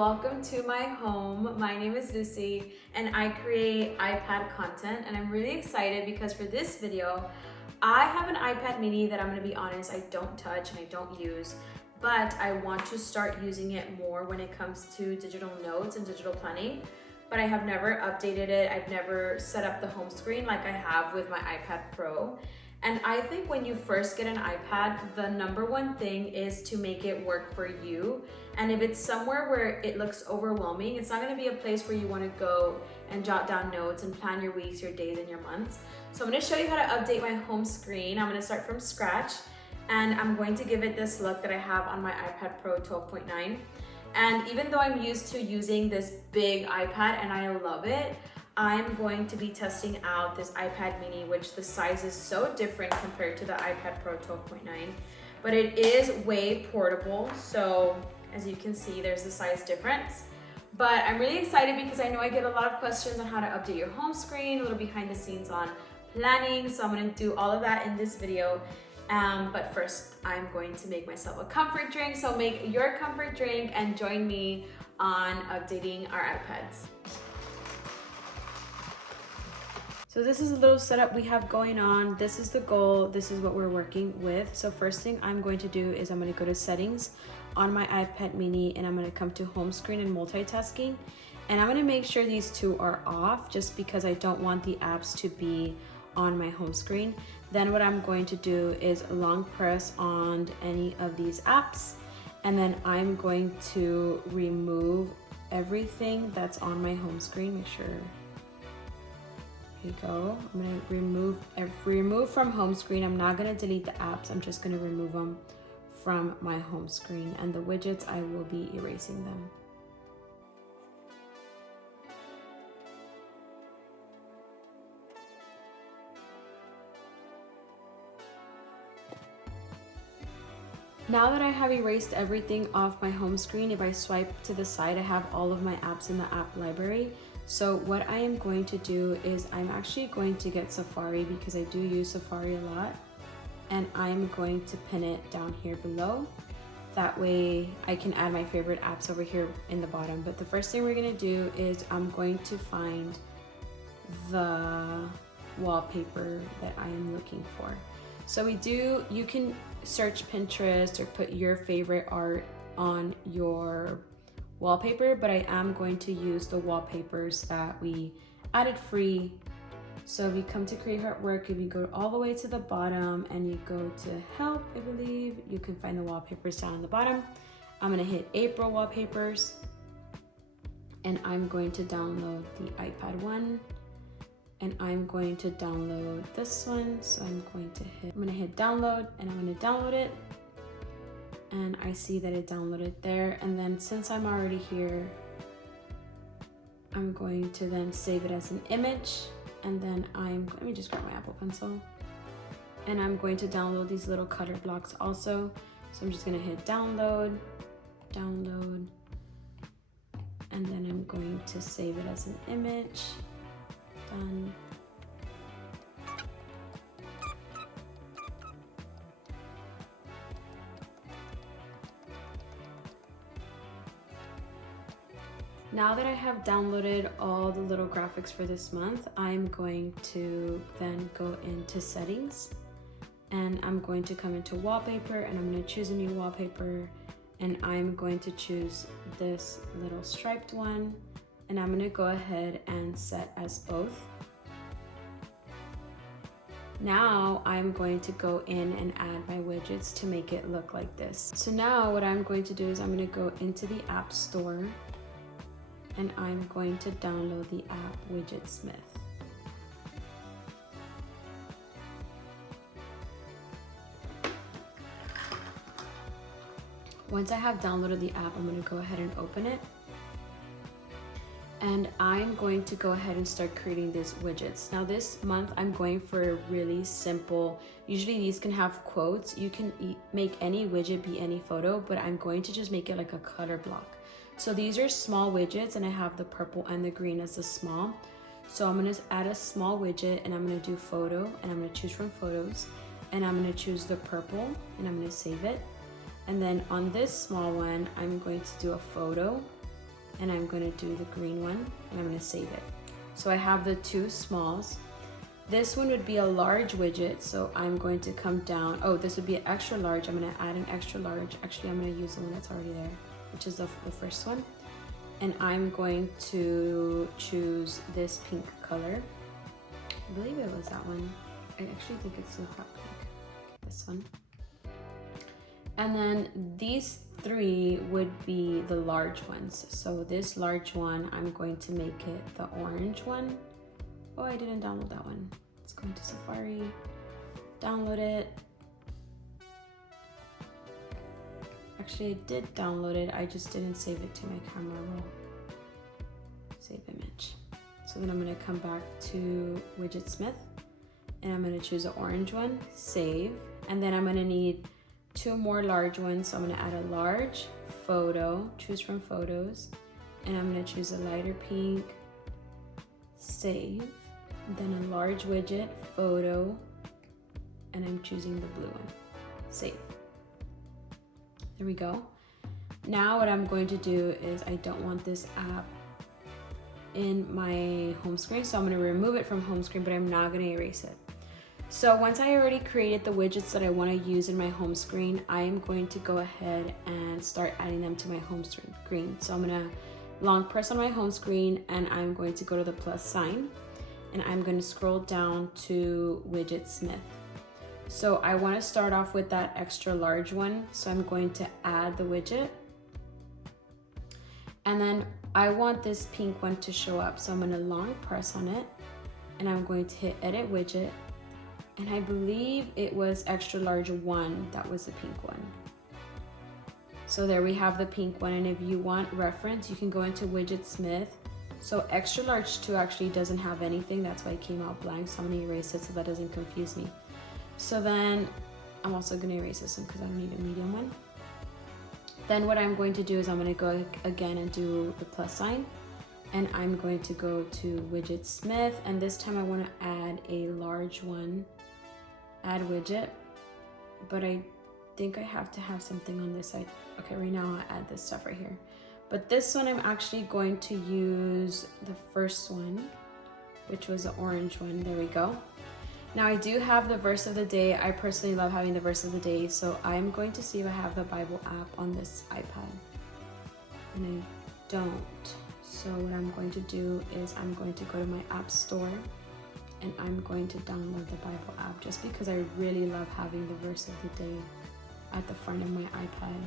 welcome to my home. My name is Lucy and I create iPad content, and I'm really excited because for this video, I have an iPad mini that I'm gonna be honest, I don't touch and I don't use, but I want to start using it more when it comes to digital notes and digital planning, but I have never updated it. I've never set up the home screen like I have with my iPad Pro. And I think when you first get an iPad, the number one thing is to make it work for you. And if it's somewhere where it looks overwhelming, it's not gonna be a place where you wanna go and jot down notes and plan your weeks, your days, and your months. So I'm gonna show you how to update my home screen. I'm gonna start from scratch, and I'm going to give it this look that I have on my iPad Pro 12.9. And even though I'm used to using this big iPad and I love it, I'm going to be testing out this iPad mini, which the size is so different compared to the iPad Pro 12.9, but it is way portable. So as you can see, there's the size difference. But I'm really excited because I know I get a lot of questions on how to update your home screen, a little behind the scenes on planning. So I'm gonna do all of that in this video. But first, I'm going to make myself a comfort drink. So make your comfort drink and join me on updating our iPads. So this is a little setup we have going on. This is the goal. This is what we're working with. So first thing I'm going to do is I'm going to go to settings on my iPad mini, and I'm going to come to home screen and multitasking. And I'm going to make sure these two are off just because I don't want the apps to be on my home screen. Then what I'm going to do is long press on any of these apps, and then I'm going to remove everything that's on my home screen. Make sure. Here you go. I'm gonna remove from home screen. I'm not gonna delete the apps. I'm just gonna remove them from my home screen, and the widgets, I will be erasing them. Now that I have erased everything off my home screen, if I swipe to the side, I have all of my apps in the app library. So what I am going to do is I'm actually going to get Safari because I do use Safari a lot, and I'm going to pin it down here below. That way I can add my favorite apps over here in the bottom. But the first thing we're gonna do is I'm going to find the wallpaper that I am looking for. So you can search Pinterest or put your favorite art on your wallpaper, but I am going to use the wallpapers that we added free. So if you come to create artwork, if you go all the way to the bottom and you go to help, I believe, you can find the wallpapers down on the bottom. I'm gonna hit April wallpapers, and I'm going to download the iPad one, and I'm going to download this one. So I'm gonna hit download, and I'm gonna download it. And I see that it downloaded there. And then since I'm already here, I'm going to then save it as an image. And then let me just grab my Apple Pencil. And I'm going to download these little color blocks also. So I'm just gonna hit download, download. And then I'm going to save it as an image. Done. Now that I have downloaded all the little graphics for this month, I'm going to then go into settings, and I'm going to come into wallpaper, and I'm going to choose a new wallpaper, and I'm going to choose this little striped one, and I'm going to go ahead and set as both. Now I'm going to go in and add my widgets to make it look like this. So now what I'm going to do is I'm going to go into the App Store, and I'm going to download the app Widgetsmith. Once I have downloaded the app, I'm going to go ahead and open it. And I'm going to go ahead and start creating these widgets. Now this month I'm going for a really simple, usually these can have quotes. You can make any widget be any photo, but I'm going to just make it like a color block. So these are small widgets, and I have the purple and the green as the small. So I'm gonna add a small widget, and I'm gonna do photo, and I'm gonna choose from photos, and I'm gonna choose the purple, and I'm gonna save it. And then on this small one, I'm going to do a photo, and I'm going to do the green one, and I'm going to save it. So I have the two smalls. This one would be a large widget, so I'm going to come down. Oh, this would be an extra large. I'm going to add an extra large. Actually, I'm going to use the one that's already there, which is the first one. And I'm going to choose this pink color. I believe it was that one. I actually think it's the hot pink. This one. And then these three would be the large ones. So this large one, I'm going to make it the orange one. Oh, I didn't download that one. Let's go into Safari, download it. Actually, I did download it. I just didn't save it to my camera roll. Save image. So then I'm gonna come back to Widgetsmith, and I'm gonna choose the orange one, save. And then I'm gonna need two more large ones. So I'm gonna add a large photo, choose from photos, and I'm gonna choose a lighter pink, save. Then a large widget, photo, and I'm choosing the blue one, save. There we go. Now what I'm going to do is I don't want this app in my home screen, so I'm going to remove it from home screen, but I'm not going to erase it. So once I already created the widgets that I want to use in my home screen, I am going to go ahead and start adding them to my home screen. So I'm going to long press on my home screen, and I'm going to go to the plus sign, and I'm going to scroll down to Widgetsmith. So I want to start off with that extra large one. So I'm going to add the widget. And then I want this pink one to show up. So I'm going to long press on it, and I'm going to hit edit widget. And I believe it was extra large 1 that was the pink one. So there we have the pink one. And if you want reference, you can go into Widgetsmith. So extra large 2 actually doesn't have anything. That's why it came out blank. So I'm going to erase it so that doesn't confuse me. So then I'm also going to erase this one because I don't need a medium one. Then what I'm going to do is I'm going to go again and do the plus sign. And I'm going to go to Widgetsmith. And this time I want to add a large one. Add widget. But I think I have to have something on this side. Okay, right now I'll add this stuff right here. But this one I'm actually going to use the first one, which was the orange one. There we go. Now I do have the verse of the day. I personally love having the verse of the day, so I'm going to see if I have the Bible app on this iPad. And I don't. So what I'm going to do is I'm going to go to my app store, and I'm going to download the Bible app just because I really love having the verse of the day at the front of my iPad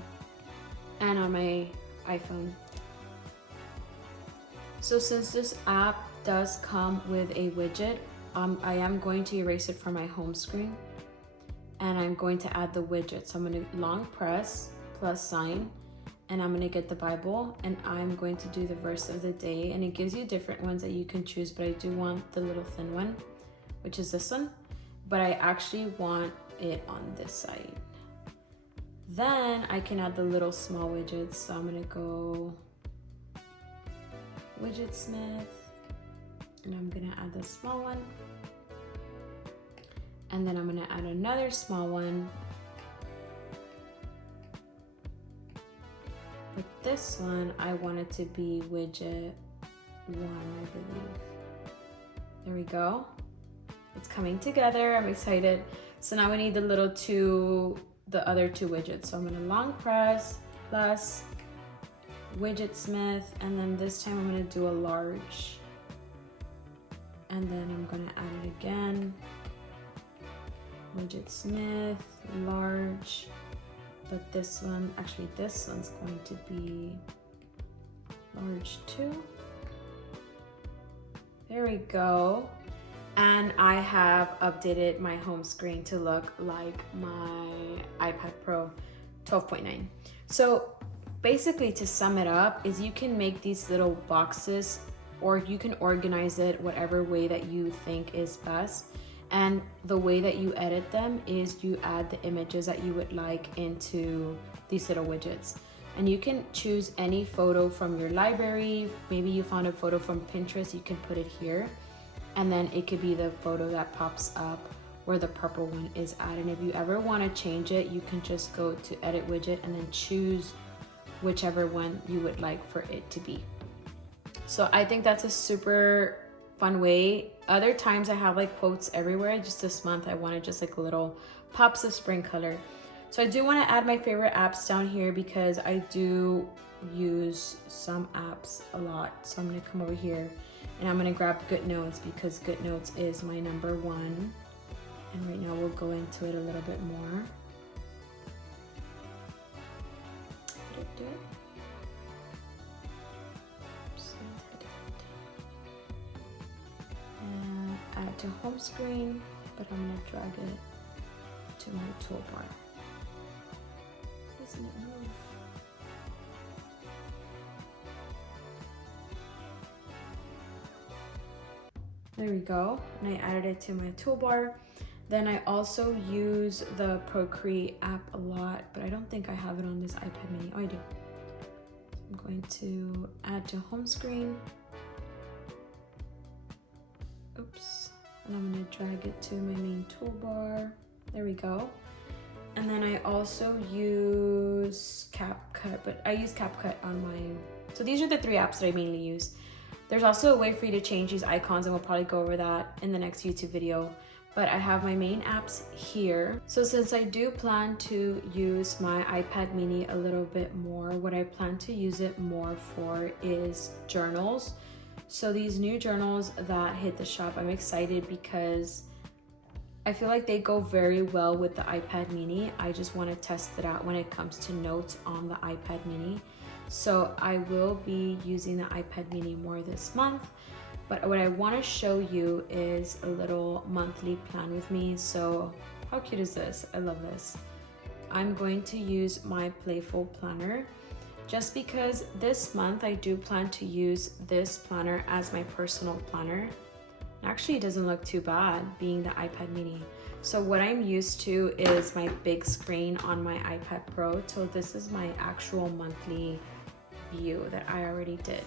and on my iPhone. So since this app does come with a widget, I am going to erase it from my home screen, and I'm going to add the widget. So I'm going to long press plus sign, and I'm going to get the Bible, and I'm going to do the verse of the day, and it gives you different ones that you can choose, but I do want the little thin one, which is this one, but I actually want it on this side. Then I can add the little small widgets. So I'm going to go Widgetsmith, and I'm going to add the small one. And then I'm going to add another small one. But this one, I want it to be widget 1, I believe. There we go. It's coming together. I'm excited. So now we need the little the other two widgets. So I'm going to long press plus Widgetsmith, and then this time I'm going to do a large. And then I'm going to add it again. Widgetsmith, large. But this one, actually this one's going to be large 2. There we go. And I have updated my home screen to look like my iPad Pro 12.9. So basically, to sum it up, is you can make these little boxes, or you can organize it whatever way that you think is best. And the way that you edit them is you add the images that you would like into these little widgets. And you can choose any photo from your library. Maybe you found a photo from Pinterest, you can put it here. And then it could be the photo that pops up where the purple one is at. And if you ever want to change it, you can just go to edit widget and then choose whichever one you would like for it to be. So I think that's a super fun way. Other times I have like quotes everywhere. Just this month I wanted just like little pops of spring color. So I do want to add my favorite apps down here because I do use some apps a lot. So I'm going to come over here and I'm going to grab Goodnotes because Goodnotes is my number one. And right now we'll go into it a little bit more. Did it do it? Add to home screen, but I'm gonna drag it to my toolbar. Doesn't it move? There we go, and I added it to my toolbar. Then I also use the Procreate app a lot, but I don't think I have it on this iPad mini. Oh, I do. I'm going to add to home screen. Oops. And I'm going to drag it to my main toolbar. There we go. And then I also use CapCut, but I use CapCut on my... So these are the 3 apps that I mainly use. There's also a way for you to change these icons, and we'll probably go over that in the next YouTube video. But I have my main apps here. So since I do plan to use my iPad mini a little bit more, what I plan to use it more for is journals. So these new journals that hit the shop, I'm excited because I feel like they go very well with the iPad mini. I just want to test it out when it comes to notes on the iPad mini. So I will be using the iPad mini more this month. But what I want to show you is a little monthly plan with me. So how cute is this? I love this. I'm going to use my Playful planner just because this month I do plan to use this planner as my personal planner. Actually, it doesn't look too bad being the iPad mini. So what I'm used to is my big screen on my iPad Pro. So this is my actual monthly view that I already did.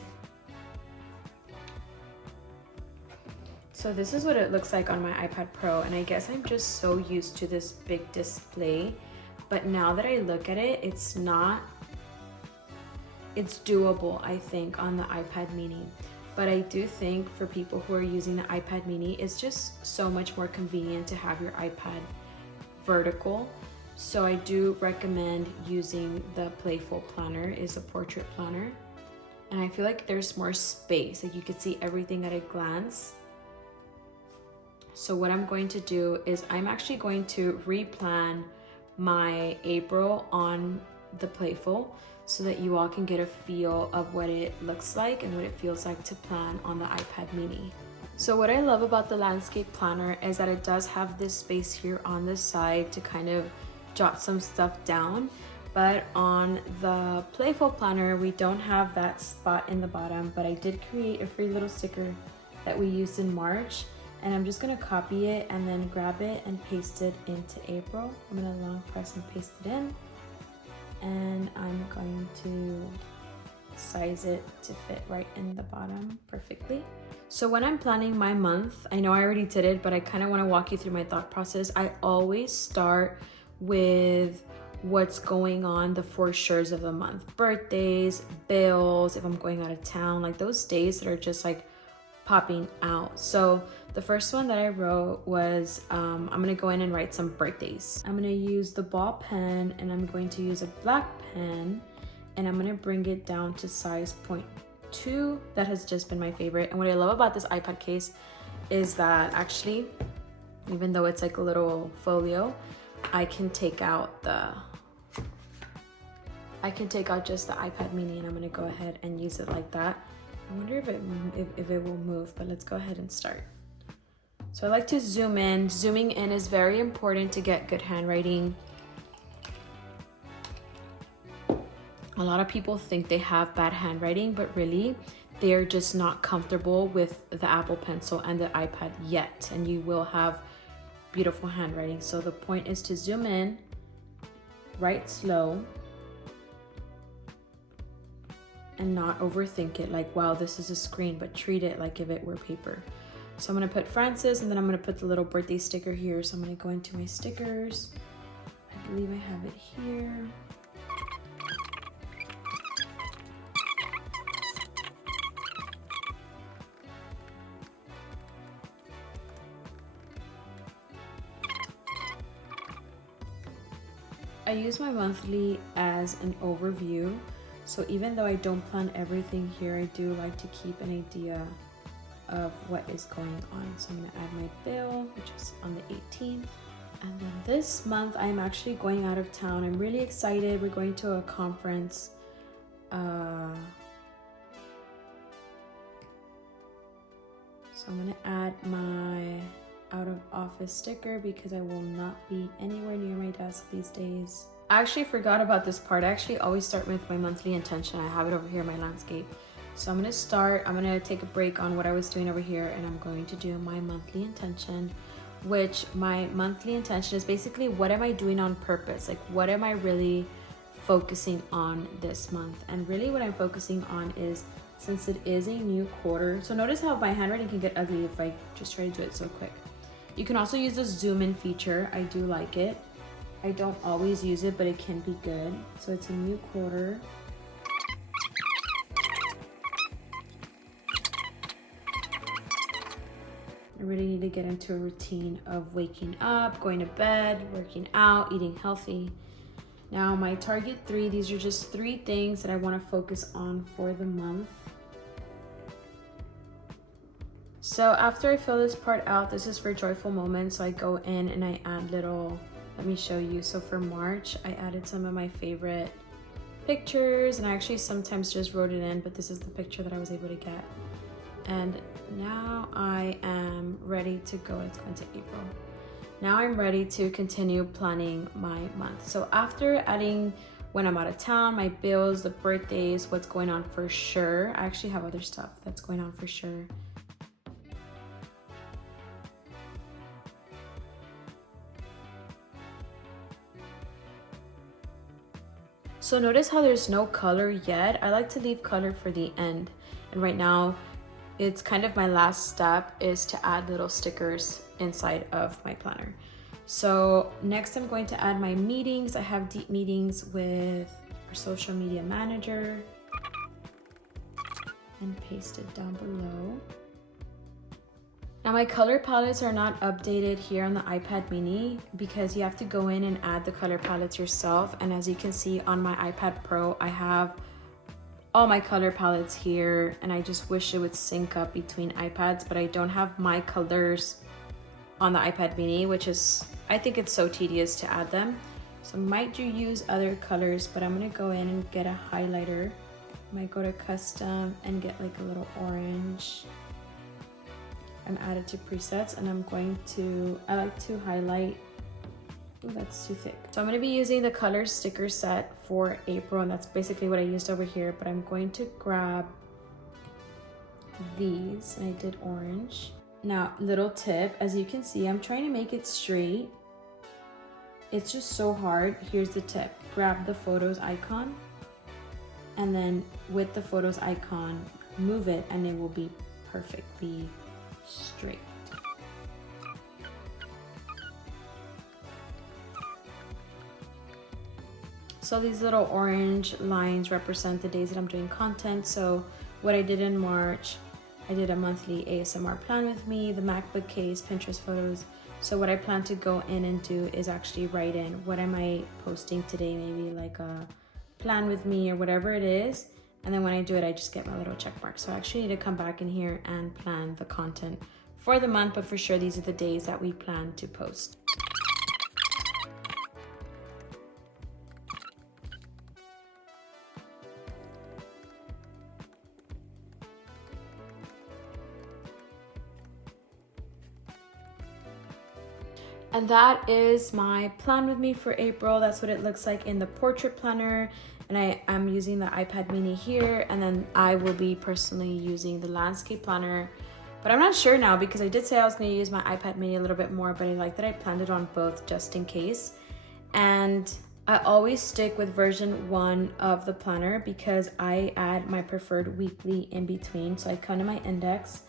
So this is what it looks like on my iPad Pro, and I guess I'm just so used to this big display, but now that I look at it, it's doable, I think, on the iPad mini. But I do think for people who are using the iPad mini, it's just so much more convenient to have your iPad vertical. So I do recommend using the Playful planner, is a portrait planner. And I feel like there's more space, like you could see everything at a glance. So what I'm going to do is I'm actually going to replan my April on the Playful so that you all can get a feel of what it looks like and what it feels like to plan on the iPad mini. So what I love about the landscape planner is that it does have this space here on the side to kind of jot some stuff down. But on the Playful planner, we don't have that spot in the bottom, but I did create a free little sticker that we used in March. And I'm just gonna copy it and then grab it and paste it into April. I'm gonna long press and paste it in. And I'm going to size it to fit right in the bottom perfectly. So when I'm planning my month, I know I already did it, but I kind of want to walk you through my thought process. I always start with what's going on the for sure's of the month. Birthdays, bills, if I'm going out of town, like those days that are just like popping out. So the first one that I wrote was I'm gonna go in and write some birthdays. I'm gonna use the ball pen and I'm going to use a black pen and I'm gonna bring it down to size 0.2. That has just been my favorite. And what I love about this iPad case is that actually, even though it's like a little folio, I can take out just the iPad mini, and I'm gonna go ahead and use it like that. I wonder if it will move, but let's go ahead and start. So I like to zoom in. Zooming in is very important to get good handwriting. A lot of people think they have bad handwriting, but really they're just not comfortable with the Apple Pencil and the iPad yet, and you will have beautiful handwriting. So the point is to zoom in, write slow, and not overthink it like, wow, this is a screen, but treat it like if it were paper. So I'm gonna put Francis, and then I'm gonna put the little birthday sticker here. So I'm gonna go into my stickers. I believe I have it here. I use my monthly as an overview. So even though I don't plan everything here, I do like to keep an idea of what is going on. So I'm gonna add my bill, which is on the 18th. And then this month I'm actually going out of town. I'm really excited. We're going to a conference. So I'm gonna add my out of office sticker because I will not be anywhere near my desk these days. I actually forgot about this part. I actually always start with my monthly intention. I have it over here in my landscape. So I'm gonna take a break on what I was doing over here, and I'm going to do my monthly intention, which my monthly intention is basically what am I doing on purpose? Like what am I really focusing on this month? And really what I'm focusing on is, since it is a new quarter, so notice how my handwriting can get ugly if I just try to do it so quick. You can also use the zoom in feature. I do like it. I don't always use it, but it can be good. So it's a new quarter. I really need to get into a routine of waking up, going to bed, working out, eating healthy. Now my target 3, these are just 3 things that I want to focus on for the month. So after I fill this part out, this is for joyful moments. So I go in and I add little, let me show you. So for March, I added some of my favorite pictures, and I actually sometimes just wrote it in, but this is the picture that I was able to get. And now I am ready to go. It's going to April. Now I'm ready to continue planning my month. So after adding when I'm out of town, my bills, the birthdays, what's going on for sure. I actually have other stuff that's going on for sure. So notice how there's no color yet. I like to leave color for the end. And right now, it's kind of my last step is to add little stickers inside of my planner. So next I'm going to add my meetings. I have deep meetings with our social media manager, and paste it down below. Now my color palettes are not updated here on the iPad mini because you have to go in and add the color palettes yourself. And as you can see on my iPad Pro, I have all my color palettes here, and I just wish it would sync up between iPads, but I don't have my colors on the iPad mini, which is, I think it's so tedious to add them. So might you use other colors, but I'm gonna go in and get a highlighter. I might go to custom and get like a little orange. I'm added to presets, and I like to highlight. Oh, that's too thick. So I'm gonna be using the color sticker set for April, and that's basically what I used over here, but I'm going to grab these, and I did orange. Now, little tip, as you can see, I'm trying to make it straight. It's just so hard. Here's the tip. Grab the photos icon, and then with the photos icon, move it, and it will be perfectly straight. So these little orange lines represent the days that I'm doing content. So what I did in March, I did a monthly ASMR plan with me, the MacBook case, Pinterest photos. So what I plan to go in and do is actually write in what am I posting today, maybe like a plan with me or whatever it is. And then when I do it, I just get my little check mark. So I actually need to come back in here and plan the content for the month, but for sure these are the days that we plan to post. And that is my plan with me for April. That's what it looks like in the portrait planner. And I am using the iPad mini here. And then I will be personally using the landscape planner. But I'm not sure now because I did say I was going to use my iPad mini a little bit more, but I like that I planned it on both just in case. And I always stick with version 1 of the planner because I add my preferred weekly in between. So I come to my index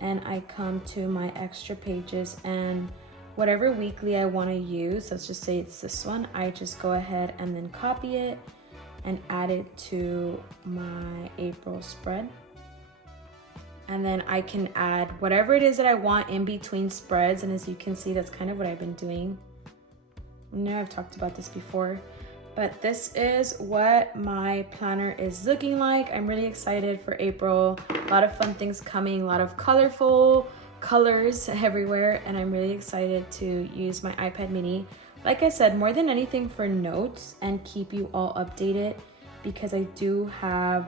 and I come to my extra pages, and whatever weekly I want to use, let's just say it's this one, I just go ahead and then copy it and add it to my April spread. And then I can add whatever it is that I want in between spreads. And as you can see, that's kind of what I've been doing. I know I've talked about this before. But this is what my planner is looking like. I'm really excited for April. A lot of fun things coming, a lot of colorful colors everywhere, and I'm really excited to use my iPad mini. Like I said, more than anything for notes and keep you all updated, because I do have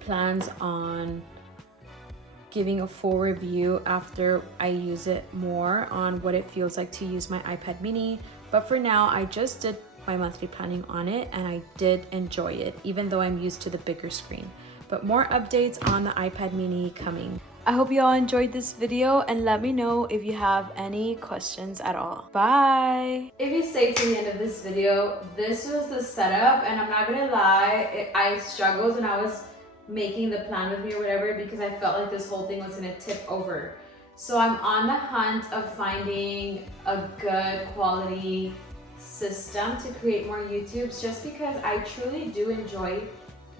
plans on giving a full review after I use it more on what it feels like to use my iPad mini. But for now, I just did my monthly planning on it and I did enjoy it, even though I'm used to the bigger screen. But more updates on the iPad mini coming. I hope you all enjoyed this video and let me know if you have any questions at all. Bye! If you stayed to the end of this video, this was the setup, and I'm not gonna lie, I struggled when I was making the plan with me or whatever, because I felt like this whole thing was gonna tip over. So I'm on the hunt of finding a good quality system to create more YouTubes, just because I truly do enjoy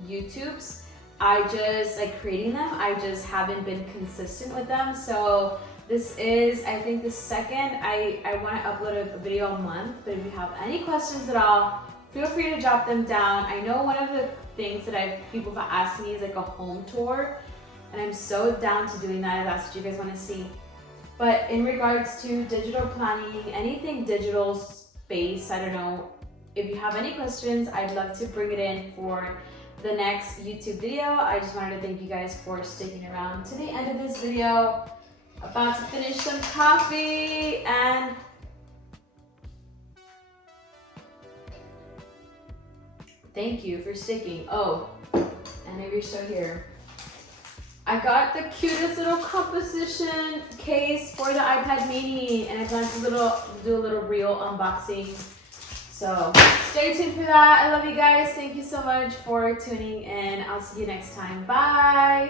YouTubes. I just like creating them. I just haven't been consistent with them. So this is, I think, the second. I want to upload a video a month, but if you have any questions at all, feel free to drop them down. I know one of the things that people have asked me is like a home tour, and I'm so down to doing that if that's what you guys want to see. But in regards to digital planning, anything digital space, I don't know, if you have any questions, I'd love to bring it in for the next YouTube video. I just wanted to thank you guys for sticking around to the end of this video. About to finish some coffee, and thank you for sticking. Oh, and if you're still here, I got the cutest little composition case for the iPad mini, and I plan to do a little reel unboxing. So stay tuned for that. I love you guys. Thank you so much for tuning in. I'll see you next time. Bye.